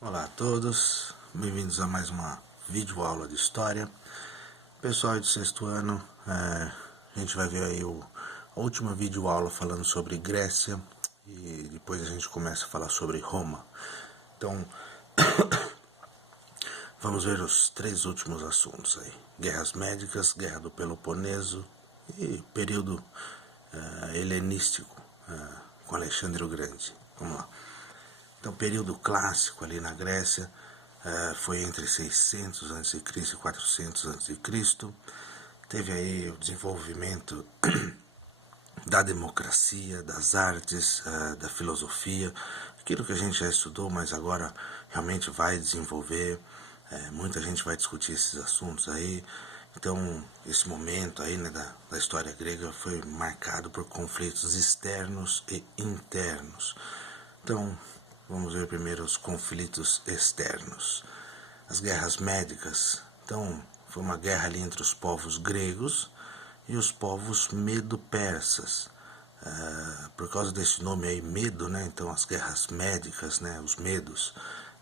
Olá a todos, bem-vindos a mais uma videoaula de História. Pessoal do sexto ano, a gente vai ver aí a última videoaula falando sobre Grécia e depois a gente começa a falar sobre Roma. Então, vamos ver os três últimos assuntos aí. Guerras médicas, Guerra do Peloponeso e período helenístico com Alexandre o Grande. Vamos lá. Então, período clássico ali na Grécia foi entre 600 a.C. e 400 a.C. Teve aí o desenvolvimento da democracia, das artes, da filosofia, aquilo que a gente já estudou, mas agora realmente vai desenvolver. Muita gente vai discutir esses assuntos aí. Então, esse momento aí, né, da história grega foi marcado por conflitos externos e internos. Então, vamos ver primeiro os conflitos externos. As guerras médicas. Então, foi uma guerra ali entre os povos gregos e os povos medo-persas. Por causa desse nome aí, Medo, né? Então, as guerras médicas, né? Os medos,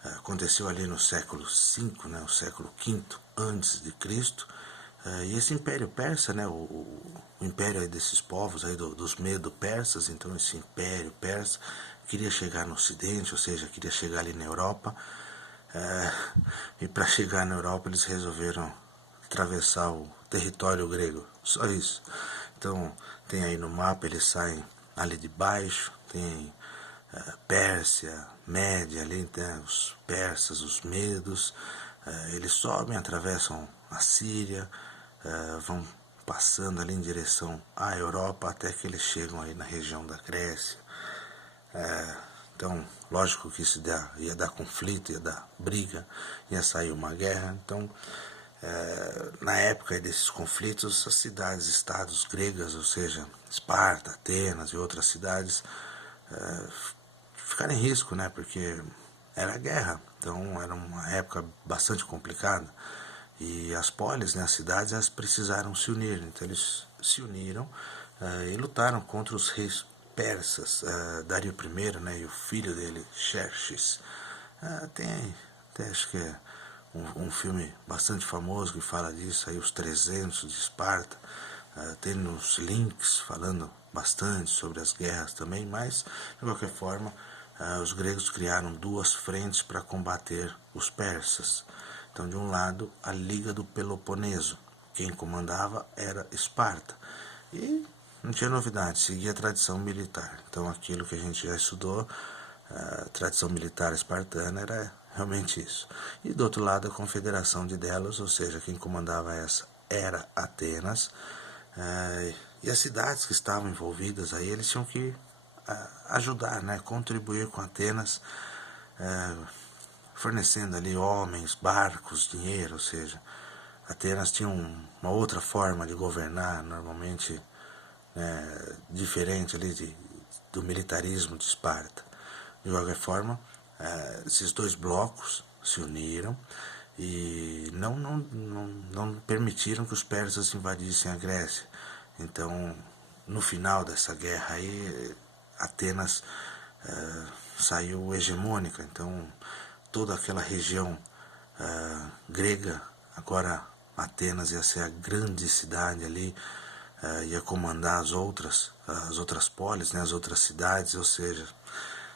aconteceu ali no século V, né? O século V antes de Cristo. E esse Império Persa, né? O império aí desses povos aí dos Medo-Persas, então esse Império Persa queria chegar no Ocidente, ou seja, queria chegar ali na Europa. E para chegar na Europa eles resolveram atravessar o território grego, só isso. Então tem aí no mapa, eles saem ali de baixo, tem Pérsia, Média, ali tem os persas, os medos, eles sobem, atravessam a Síria, vão passando ali em direção à Europa até que eles chegam aí na região da Grécia. Então, lógico que isso ia dar conflito, ia dar briga, ia sair uma guerra. Então, na época desses conflitos, as cidades-estados gregas, ou seja, Esparta, Atenas e outras cidades, ficaram em risco, né? Porque era guerra, então era uma época bastante complicada. E as polis, né, as cidades, elas precisaram se unir. Então eles se uniram e lutaram contra os reis persas, Dario I, né, e o filho dele, Xerxes. Tem acho que é um filme bastante famoso que fala disso, aí, Os 300 de Esparta. Tem nos links falando bastante sobre as guerras também, mas, de qualquer forma, os gregos criaram duas frentes para combater os persas. Então, de um lado, a Liga do Peloponeso. Quem comandava era Esparta. E não tinha novidade, seguia a tradição militar. Então, aquilo que a gente já estudou, a tradição militar espartana era realmente isso. E do outro lado, a Confederação de Delos, ou seja, quem comandava essa era Atenas. E as cidades que estavam envolvidas aí, eles tinham que ajudar, né, contribuir com Atenas, fornecendo ali homens, barcos, dinheiro, ou seja, Atenas tinha uma outra forma de governar, normalmente diferente ali do militarismo de Esparta. De qualquer forma, esses dois blocos se uniram e não permitiram que os persas invadissem a Grécia. Então, no final dessa guerra aí, Atenas saiu hegemônica. Então, toda aquela região grega, agora Atenas ia ser a grande cidade ali, ia comandar as outras polis, né, as outras cidades, ou seja,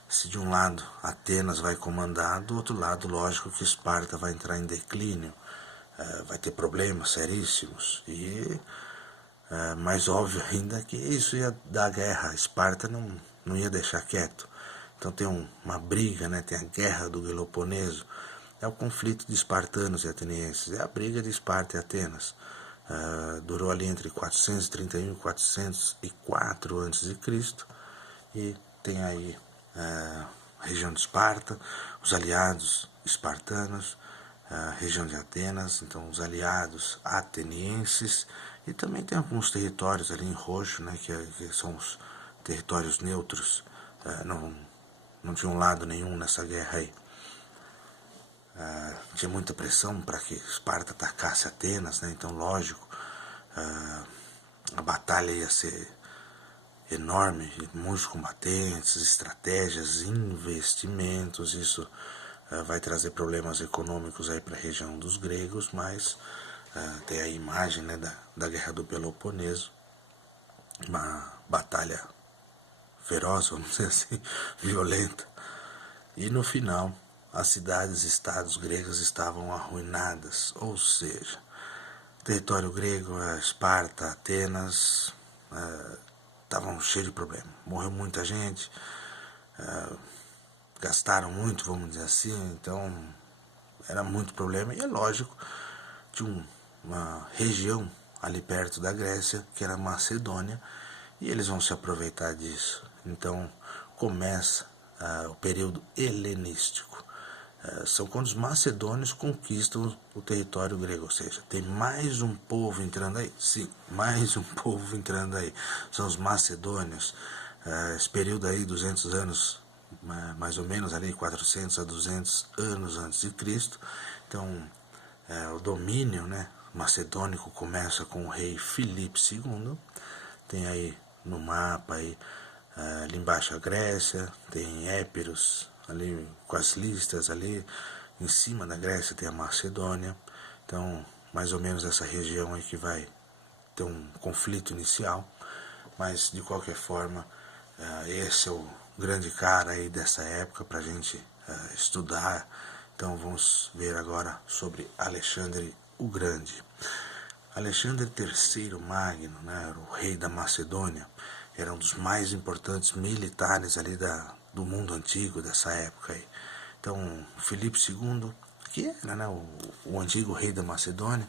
se de um lado Atenas vai comandar, do outro lado, lógico que Esparta vai entrar em declínio, vai ter problemas seríssimos. E mais óbvio ainda que isso ia dar guerra. Esparta não ia deixar quieto. Então tem uma briga, né? Tem a guerra do Peloponeso. É o conflito de espartanos e atenienses. É a briga de Esparta e Atenas. Durou ali entre 431 e 404 a.C. E tem aí a região de Esparta, os aliados espartanos, a região de Atenas, então os aliados atenienses, e também tem alguns territórios ali em roxo, né, que são os territórios neutros, não tinha um lado nenhum nessa guerra aí. Tinha muita pressão para que Esparta atacasse Atenas, né, então lógico, a batalha ia ser enorme, muitos combatentes, estratégias, investimentos, isso vai trazer problemas econômicos aí para a região dos gregos, mas tem a imagem, né, da Guerra do Peloponeso, uma batalha feroz, vamos dizer assim, violenta. E no final, as cidades e estados gregas estavam arruinadas, ou seja, território grego, Esparta, Atenas, estavam cheios de problemas. Morreu muita gente, gastaram muito, vamos dizer assim, então era muito problema. E é lógico, tinha uma região ali perto da Grécia, que era Macedônia, e eles vão se aproveitar disso. Então começa o período helenístico. São quando os macedônios conquistam o território grego, ou seja, tem mais um povo entrando aí. Sim, mais um povo entrando aí. São os macedônios. Esse período aí, 200 anos, mais ou menos ali, 400 a 200 anos antes de Cristo. Então, o domínio, né, macedônico começa com o rei Filipe II. Tem aí no mapa aí, ali embaixo a Grécia, tem Épiros, ali com as listas ali, em cima da Grécia tem a Macedônia. Então, mais ou menos essa região aí que vai ter um conflito inicial, mas de qualquer forma, esse é o grande cara aí dessa época para a gente estudar. Então vamos ver agora sobre Alexandre o Grande. Alexandre III Magno, né, o rei da Macedônia, era um dos mais importantes militares ali do mundo antigo dessa época aí. Então, Filipe II, que era, né, o antigo rei da Macedônia,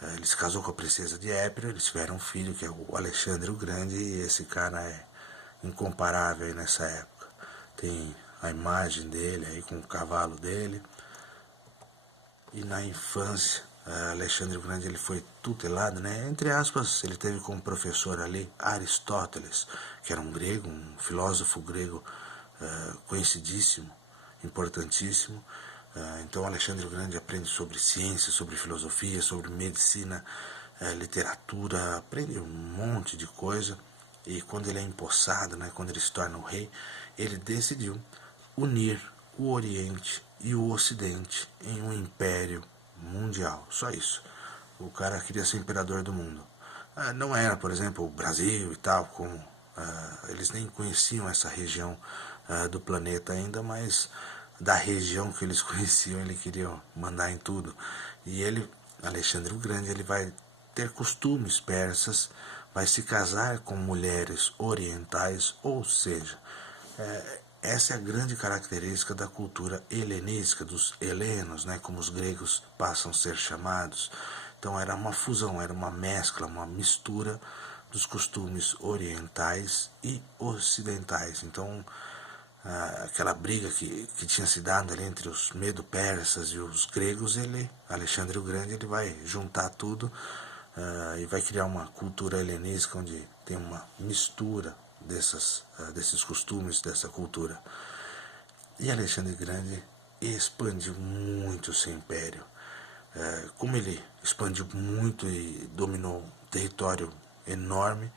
ele se casou com a princesa de Épiro, eles tiveram um filho que é o Alexandre o Grande, e esse cara é incomparável aí nessa época. Tem a imagem dele aí com o cavalo dele. E na infância, Alexandre o Grande ele foi tutelado, né? Entre aspas, ele teve como professor ali Aristóteles, que era um grego, um filósofo grego conhecidíssimo, importantíssimo. Então Alexandre o Grande aprende sobre ciência, sobre filosofia, sobre medicina, literatura, aprende um monte de coisa. E quando ele é empossado, né, quando ele se torna o rei, ele decidiu unir o Oriente e o Ocidente em um império mundial. Só isso. O cara queria ser imperador do mundo. Não era, por exemplo, o Brasil e tal, como eles nem conheciam essa região do planeta ainda, mas da região que eles conheciam, ele queria mandar em tudo. E ele, Alexandre o Grande, ele vai ter costumes persas, vai se casar com mulheres orientais, ou seja, essa é a grande característica da cultura helenística, dos helenos, né, como os gregos passam a ser chamados. Então era uma fusão, era uma mescla, uma mistura dos costumes orientais e ocidentais. Então, aquela briga que tinha se dado ali entre os medo-persas e os gregos, Alexandre o Grande, ele vai juntar tudo e vai criar uma cultura helenística onde tem uma mistura desses costumes, dessa cultura. E Alexandre o Grande expandiu muito o seu império. Como ele expandiu muito e dominou um território enorme,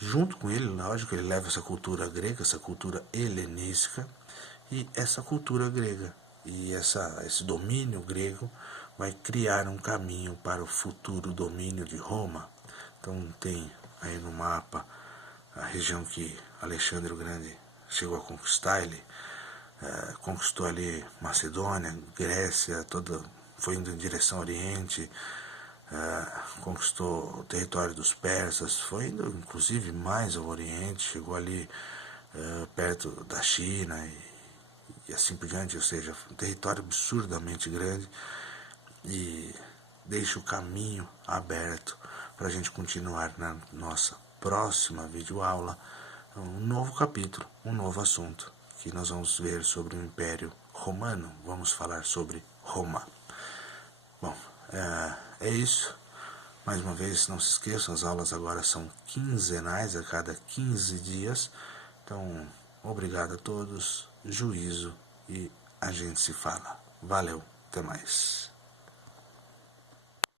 junto com ele, lógico, ele leva essa cultura grega, essa cultura helenística e essa cultura grega. E esse domínio grego vai criar um caminho para o futuro domínio de Roma. Então tem aí no mapa a região que Alexandre o Grande chegou a conquistar. Ele conquistou ali Macedônia, Grécia, foi indo em direção ao Oriente, conquistou o território dos persas, foi indo inclusive mais ao Oriente, chegou ali perto da China e assim por diante, ou seja, um território absurdamente grande, e deixa o caminho aberto para a gente continuar na nossa próxima videoaula um novo capítulo, um novo assunto, que nós vamos ver sobre o Império Romano, vamos falar sobre Roma. Bom, é isso. Mais uma vez, não se esqueçam, as aulas agora são quinzenais, a cada 15 dias. Então, obrigado a todos, juízo, e a gente se fala. Valeu, até mais.